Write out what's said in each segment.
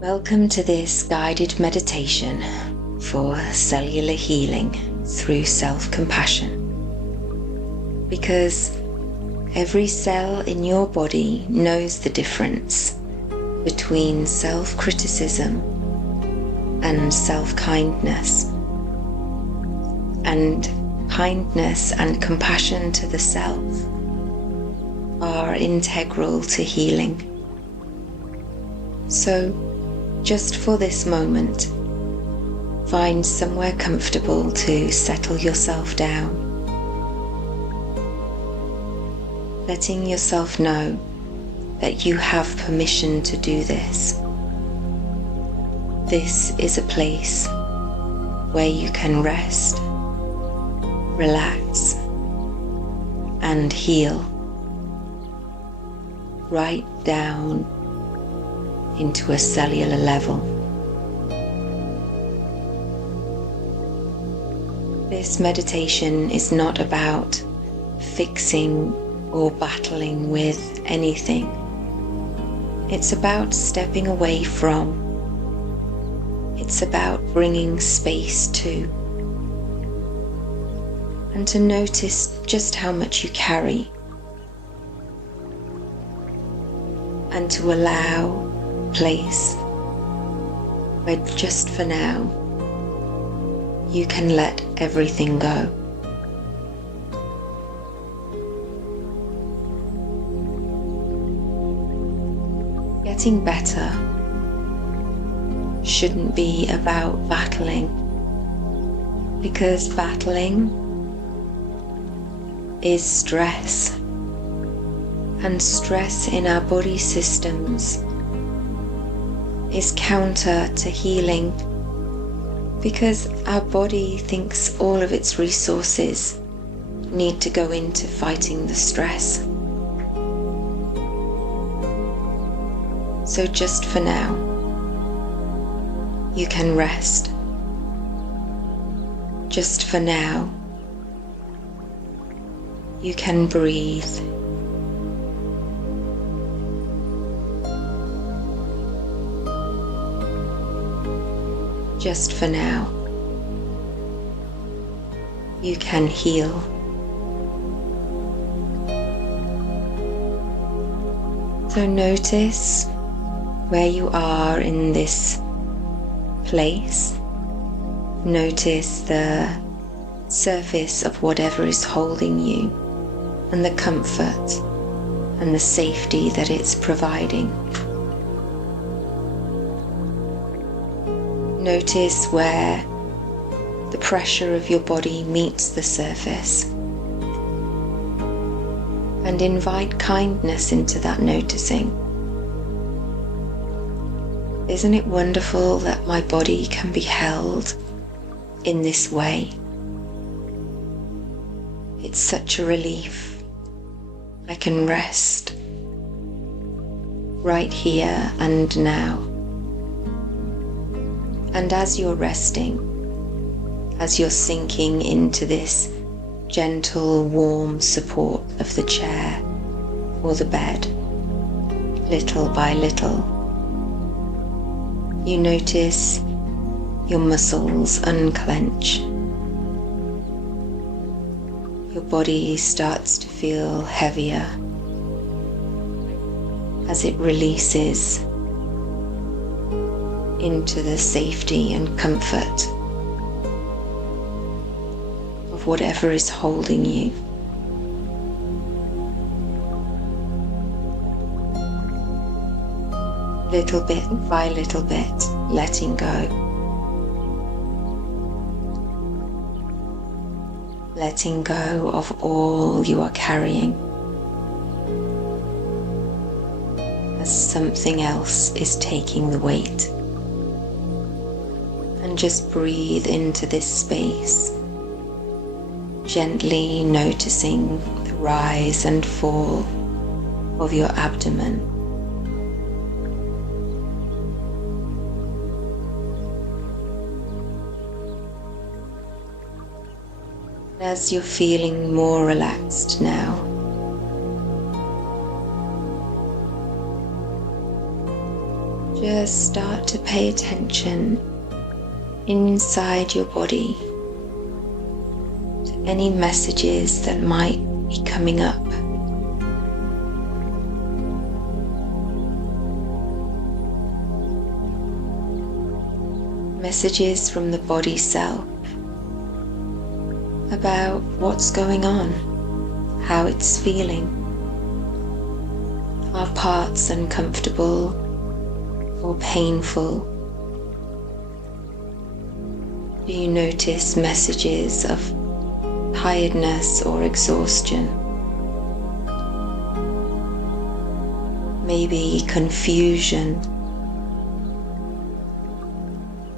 Welcome to this guided meditation for cellular healing through self-compassion. Because every cell in your body knows the difference between self-criticism and self-kindness. And kindness and compassion to the self are integral to healing. So, just for this moment, find somewhere comfortable to settle yourself down, letting yourself know that you have permission to do this. This is a place where you can rest, relax, and heal right down into a cellular level. This meditation is not about fixing or battling with anything. It's about stepping away from. It's about bringing space to. And to notice just how much you carry. And to allow place where just for now you can let everything go. Getting better shouldn't be about battling, because battling is stress, and stress in our body systems is counter to healing, because our body thinks all of its resources need to go into fighting the stress. So just for now, you can rest. Just for now, you can breathe. Just for now, you can heal. So notice where you are in this place. Notice the surface of whatever is holding you and the comfort and the safety that it's providing. Notice where the pressure of your body meets the surface, and invite kindness into that noticing. Isn't it wonderful that my body can be held in this way? It's such a relief. I can rest right here and now. And as you're resting, as you're sinking into this gentle, warm support of the chair or the bed, little by little, you notice your muscles unclench. Your body starts to feel heavier as it releases into the safety and comfort of whatever is holding you. Little bit by little bit, letting go. Letting go of all you are carrying, as something else is taking the weight. And just breathe into this space, gently noticing the rise and fall of your abdomen. As you're feeling more relaxed now, just start to pay attention inside your body to any messages that might be coming up. Messages from the body self about what's going on, how it's feeling. Are parts uncomfortable or painful? Do you notice messages of tiredness or exhaustion? Maybe confusion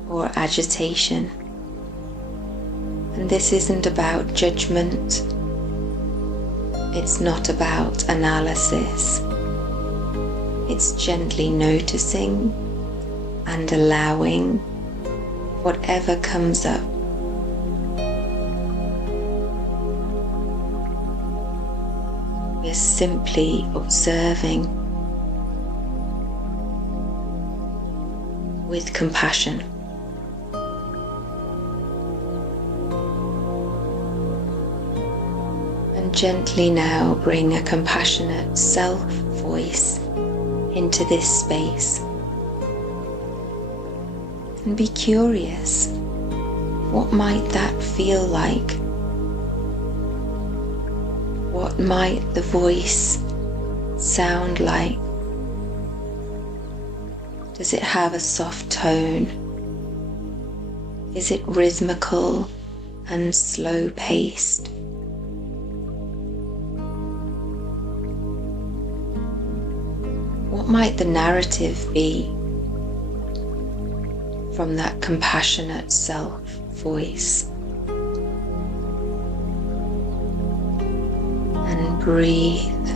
or agitation. And this isn't about judgment. It's not about analysis. It's gently noticing and allowing whatever comes up. We're simply observing with compassion. And gently now bring a compassionate self-voice into this space. And be curious, what might that feel like? What might the voice sound like? Does it have a soft tone? Is it rhythmical and slow-paced? What might the narrative be from that compassionate self-voice? And breathe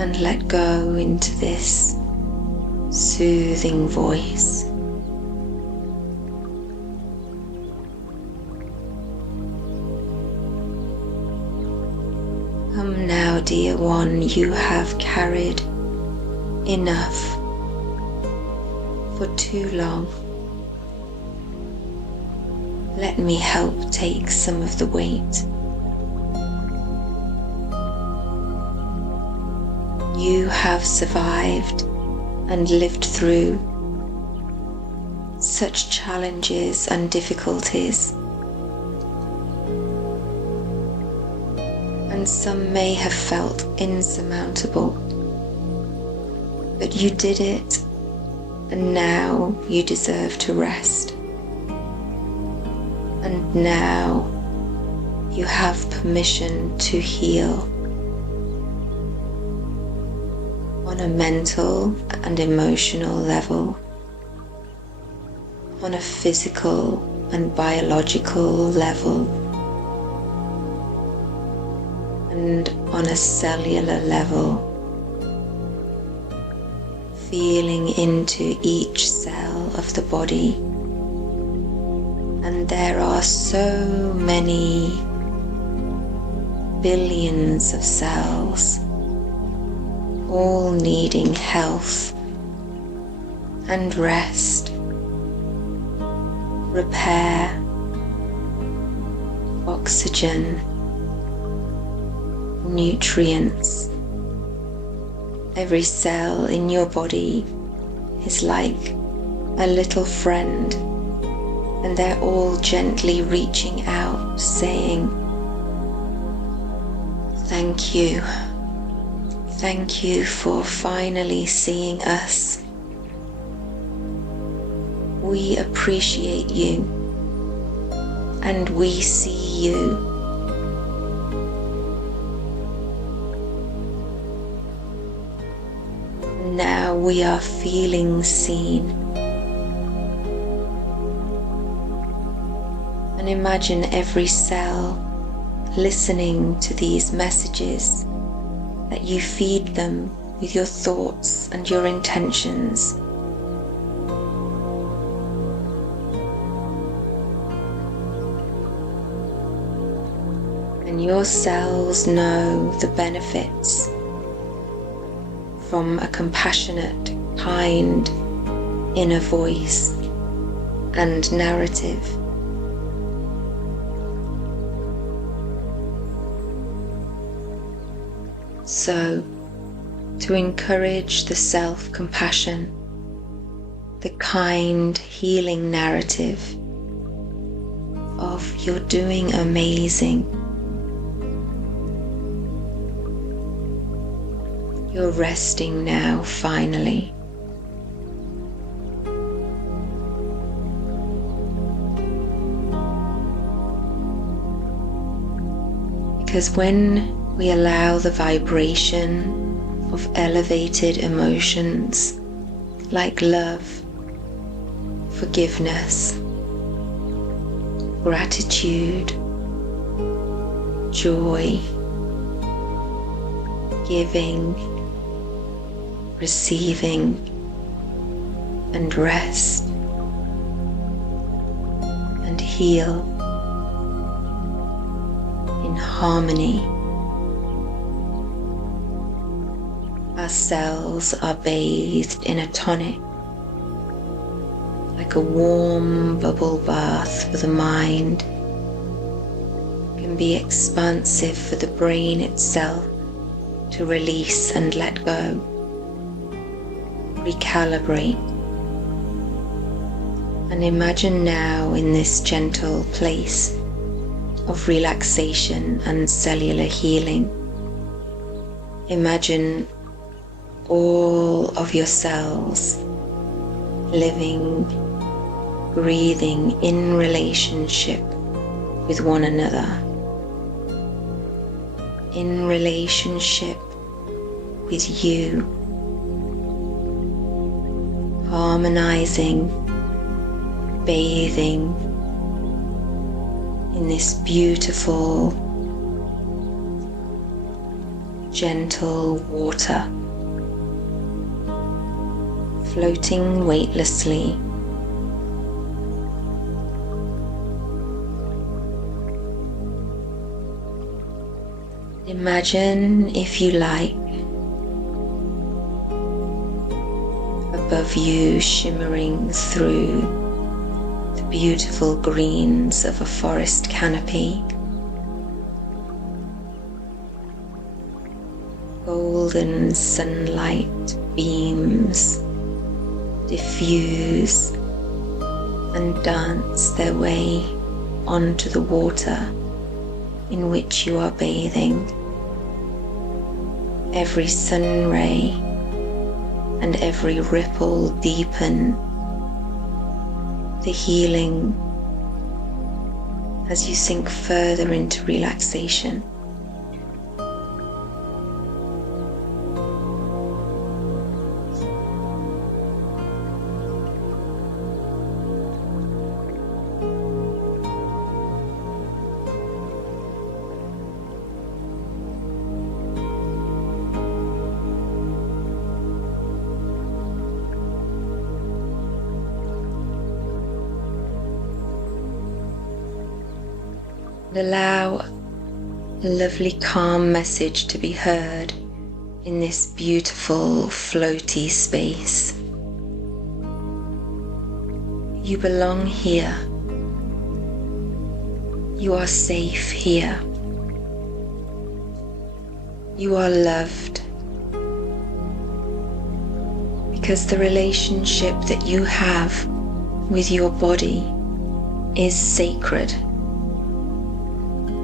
and let go into this soothing voice. Come now, dear one, you have carried enough for too long. Let me help take some of the weight. You have survived and lived through such challenges and difficulties. And some may have felt insurmountable. But you did it, and now you deserve to rest. And now you have permission to heal on a mental and emotional level, on a physical and biological level, and on a cellular level. Feeling into each cell of the body. And there are so many billions of cells, all needing health and rest, repair, oxygen, nutrients. Every cell in your body is like a little friend, and they're all gently reaching out, saying, "Thank you. Thank you for finally seeing us. We appreciate you, and we see you." Now we are feeling seen. And imagine every cell listening to these messages, that you feed them with your thoughts and your intentions. And your cells know the benefits from a compassionate, kind, inner voice and narrative. So, to encourage the self-compassion, the kind, healing narrative of "you're doing amazing, you're resting now finally." Because when we allow the vibration of elevated emotions like love, forgiveness, gratitude, joy, giving, receiving, and rest, and heal in harmony, our cells are bathed in a tonic, like a warm bubble bath for the mind, can be expansive for the brain itself to release and let go, recalibrate. And imagine now in this gentle place of relaxation and cellular healing, imagine all of your cells living, breathing in relationship with one another, in relationship with you, harmonizing, bathing in this beautiful, gentle water, floating weightlessly. Imagine, if you like, above you shimmering through the beautiful greens of a forest canopy, golden sunlight beams diffuse and dance their way onto the water in which you are bathing. Every sun ray and every ripple deepen the healing as you sink further into relaxation. Allow a lovely calm message to be heard in this beautiful floaty space. You belong here. You are safe here. You are loved. Because the relationship that you have with your body is sacred.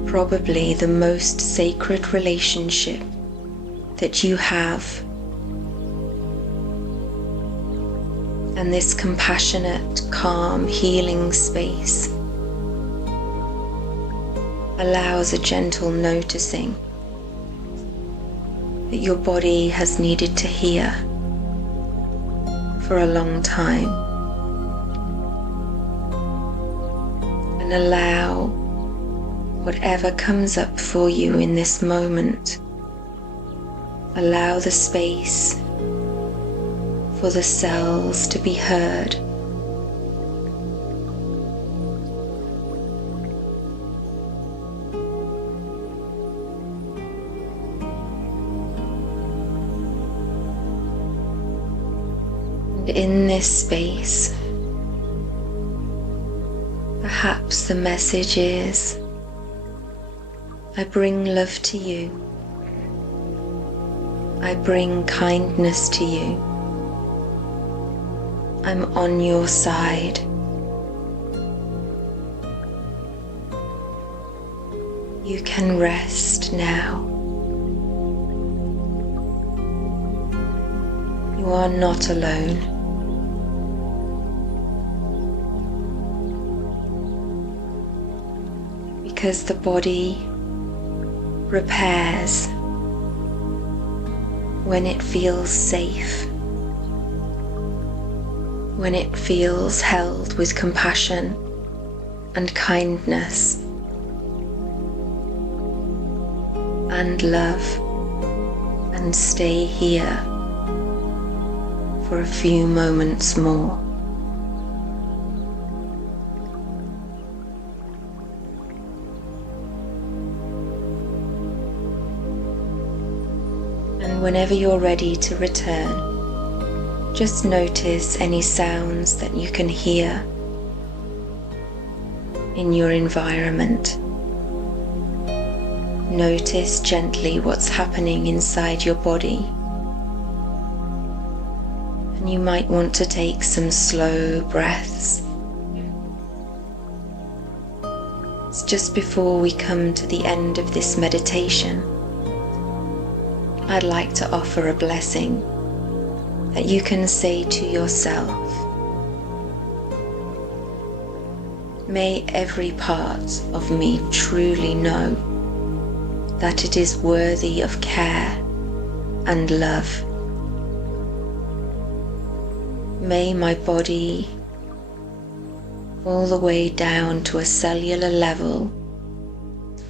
Probably the most sacred relationship that you have. And this compassionate, calm, healing space allows a gentle noticing that your body has needed to hear for a long time. And allow whatever comes up for you in this moment, allow the space for the cells to be heard. In this space, perhaps the message is, I bring love to you. I bring kindness to you. I'm on your side. You can rest now. You are not alone. Because the body repairs when it feels safe, when it feels held with compassion and kindness and love, and stay here for a few moments more. And whenever you're ready to return, just notice any sounds that you can hear in your environment. Notice gently what's happening inside your body. And you might want to take some slow breaths. It's just before we come to the end of this meditation, I'd like to offer a blessing that you can say to yourself. May every part of me truly know that it is worthy of care and love. May my body, all the way down to a cellular level,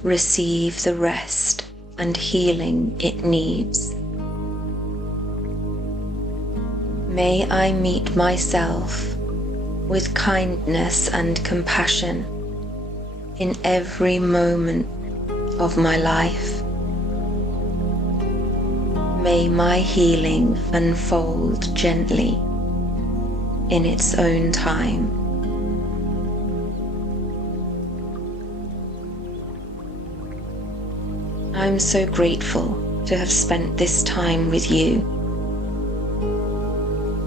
receive the rest and healing it needs. May I meet myself with kindness and compassion in every moment of my life. May my healing unfold gently in its own time. I'm so grateful to have spent this time with you.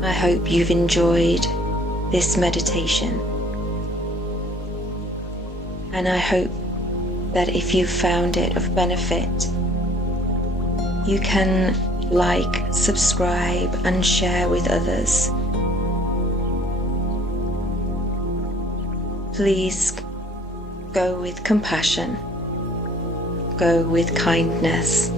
I hope you've enjoyed this meditation, and I hope that if you found it of benefit, you can like, subscribe, and share with others. Please go with compassion, go with kindness,